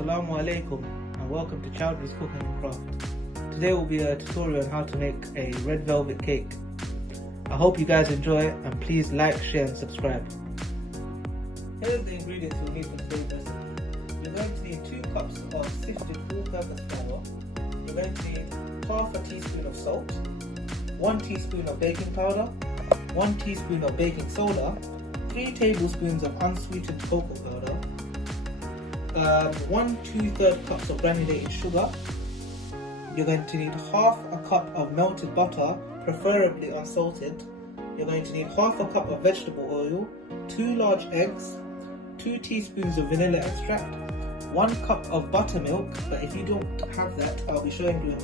Assalamu alaikum and welcome to Chowdhury's Cooking and Craft. Today will be a tutorial on how to make a red velvet cake. I hope you guys enjoy and please like, share and subscribe. Here's the ingredients you'll need for today's recipe. You're going to need 2 cups of sifted all-purpose flour. You're going to need half a teaspoon of salt, 1 teaspoon of baking powder, 1 teaspoon of baking soda, 3 tablespoons of unsweetened cocoa powder, 1 2/3 cups of granulated sugar. You're going to need half a cup of melted butter, preferably unsalted. You're going to need half a cup of vegetable oil, 2 large eggs, 2 teaspoons of vanilla extract, 1 cup of buttermilk, but if you don't have that, I'll be showing you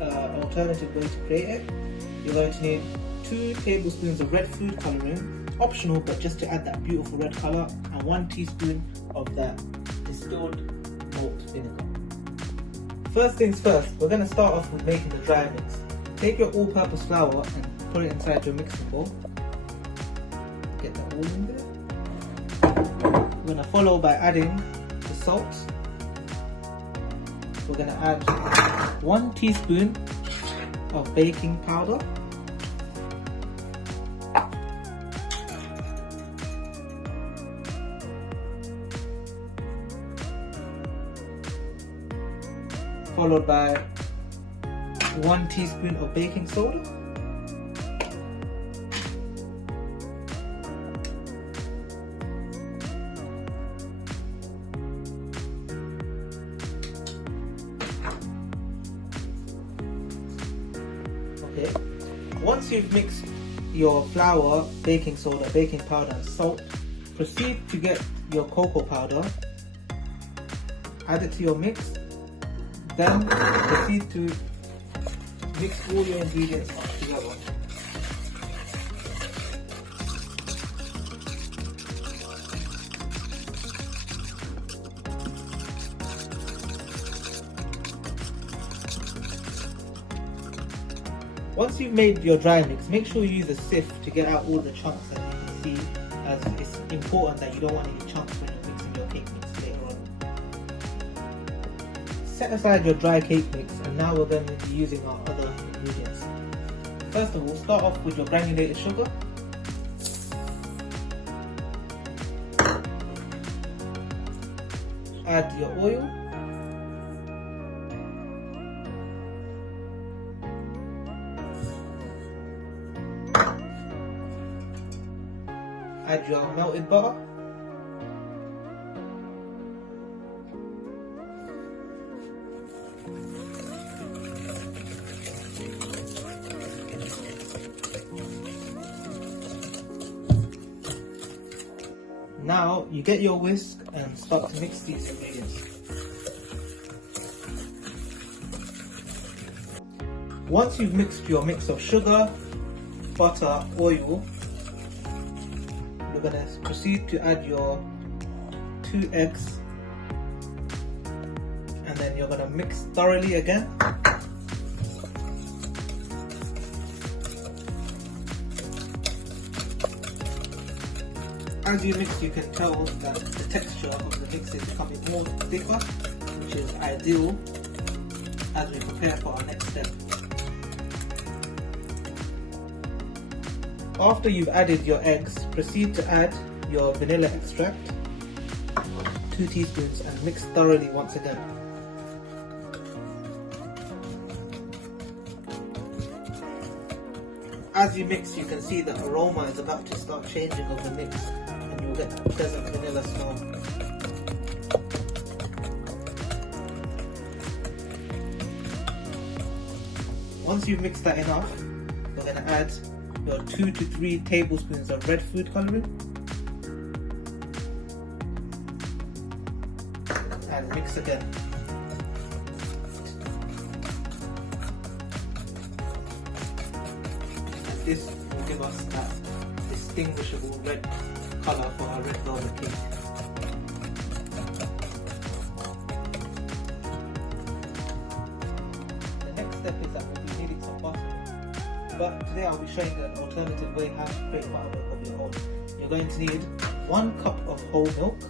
an alternative way to create it. You're going to need 2 tablespoons of red food colouring, optional but just to add that beautiful red colour, and 1 teaspoon of that distilled malt vinegar. First things first, we're going to start off with making the dry mix. Take your all-purpose flour and put it inside your mixing bowl. Get that all in there. We're going to follow by adding the salt. We're going to add 1 teaspoon of baking powder, followed by 1 teaspoon of baking soda, okay. Once you've mixed your flour, baking soda, baking powder and salt, proceed to get your cocoa powder, add it to your mix. Then proceed to mix all your ingredients up together. Once you've made your dry mix, make sure you use a sieve to get out all the chunks that you can see, as it's important that you don't want any chunks when you're mixing your cake mix later on. Set aside your dry cake mix, and now we're going to be using our other ingredients. First of all, start off with your granulated sugar. Add your oil. Add your melted butter. Now you get your whisk and start to mix these ingredients. Once you've mixed your mix of sugar, butter, oil, you're going to proceed to add your 2 eggs, and then you're going to mix thoroughly again. As you mix, you can tell that the texture of the mix is becoming more thicker, which is ideal as we prepare for our next step. After you've added your eggs, proceed to add your vanilla extract, 2 teaspoons, and mix thoroughly once again. As you mix, you can see the aroma is about to start changing of the mix, and you'll get that pleasant vanilla smell. Once you've mixed that enough, we're going to add your 2 to 3 tablespoons of red food colouring and mix again. And this will give us that distinguishable red colour for our red velvet cake. The next step is that we'll be needing some butter. But today I'll be showing you an alternative way how to create buttermilk of your own. You're going to need 1 cup of whole milk,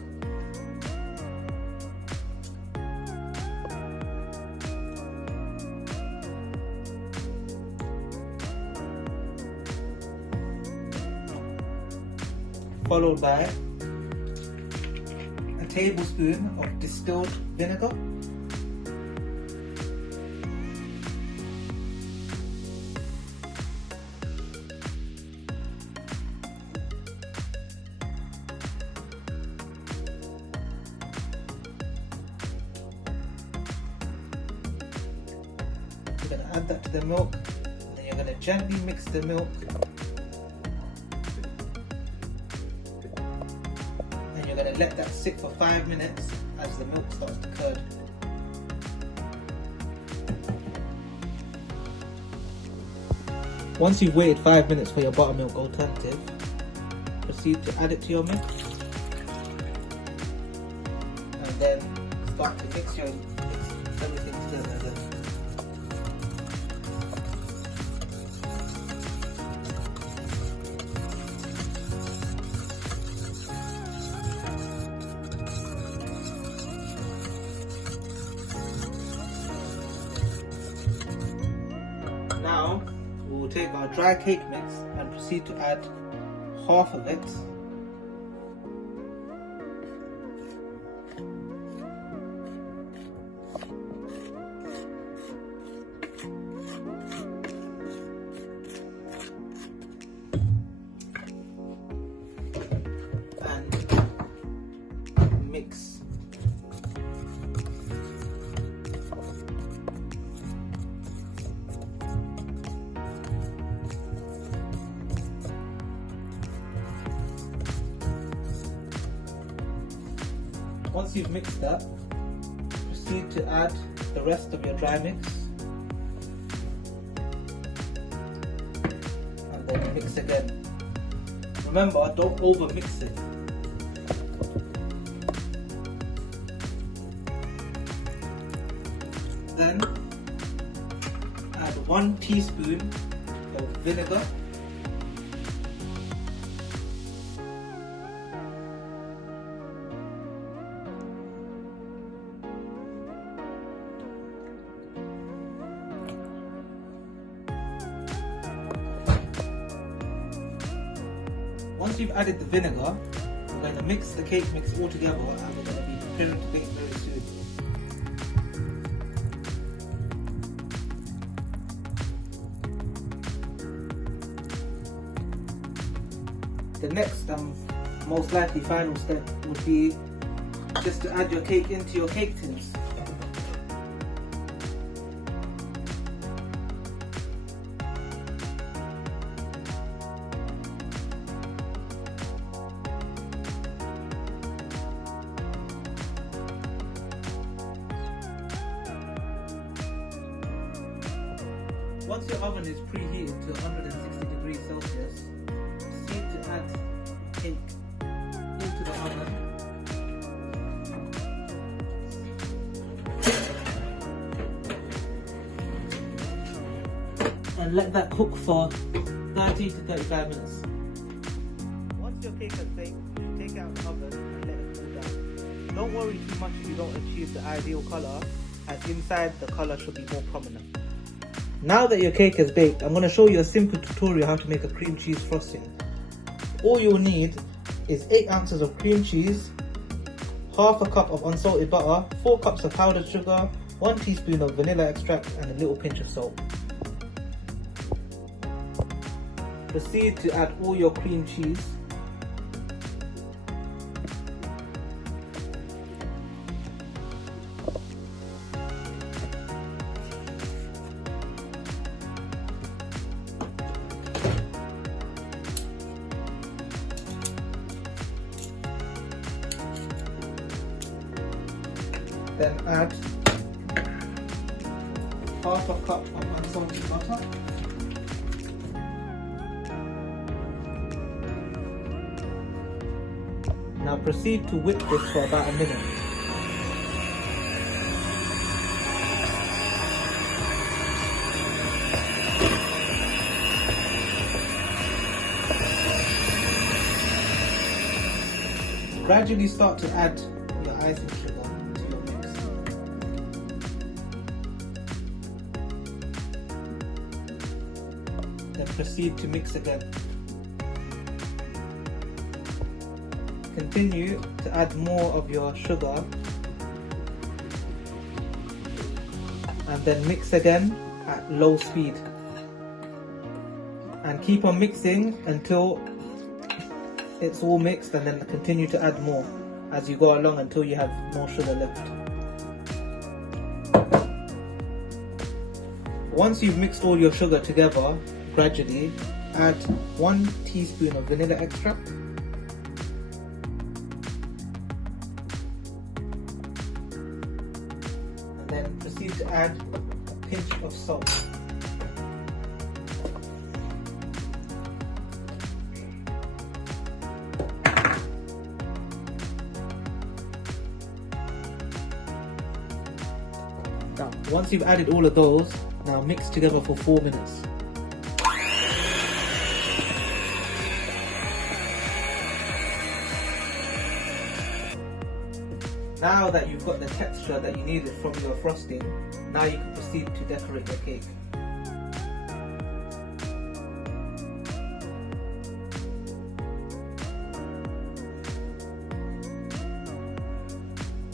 followed by a tablespoon of distilled vinegar, you're going to add that to the milk, and then you're going to gently mix the milk, and you're going to let that sit for 5 minutes as the milk starts to curd. Once you've waited 5 minutes for your buttermilk alternative, proceed to add it to your mix, and then start to mix everything together again. Now we will take our dry cake mix and proceed to add half of it. And mix. Once you've mixed that, proceed to add the rest of your dry mix, and then mix again. Remember, don't over mix it. Then add 1 teaspoon of vinegar, once you've added the vinegar, we're going to mix the cake mix all together, and we're going to be preparing to bake very soon. The next and most likely final step would be just to add your cake into your cake tins. Once your oven is preheated to 160 degrees Celsius, proceed to add cake into the oven. And let that cook for 30 to 35 minutes. Once your cake has baked, you should take it out of the oven and let it cool down. Don't worry too much if you don't achieve the ideal colour, as inside the colour should be more prominent. Now that your cake is baked, I'm going to show you a simple tutorial how to make a cream cheese frosting. All you'll need is 8 ounces of cream cheese, half a cup of unsalted butter, 4 cups of powdered sugar, 1 teaspoon of vanilla extract, and a little pinch of salt. Proceed to add all your cream cheese. Then add half a cup of unsalted butter, now proceed to whip this for about a minute. Gradually start to add your icing sugar. Then proceed to mix again. Continue to add more of your sugar and then mix again at low speed. And keep on mixing until it's all mixed, and then continue to add more as you go along until you have more sugar left. Once you've mixed all your sugar together, gradually add 1 teaspoon of vanilla extract, and then proceed to add a pinch of salt. Now, once you've added all of those, now mix together for 4 minutes. Now that you've got the texture that you needed from your frosting, now you can proceed to decorate your cake.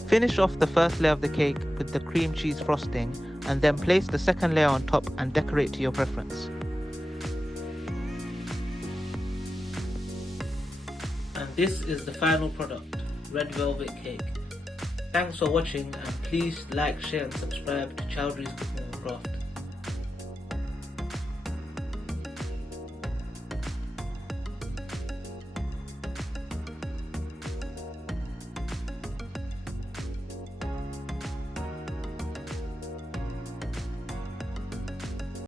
Finish off the first layer of the cake with the cream cheese frosting, and then place the second layer on top and decorate to your preference. And this is the final product, red velvet cake. Thanks for watching, and please like, share and subscribe to Chowdhury's Cooking and Craft.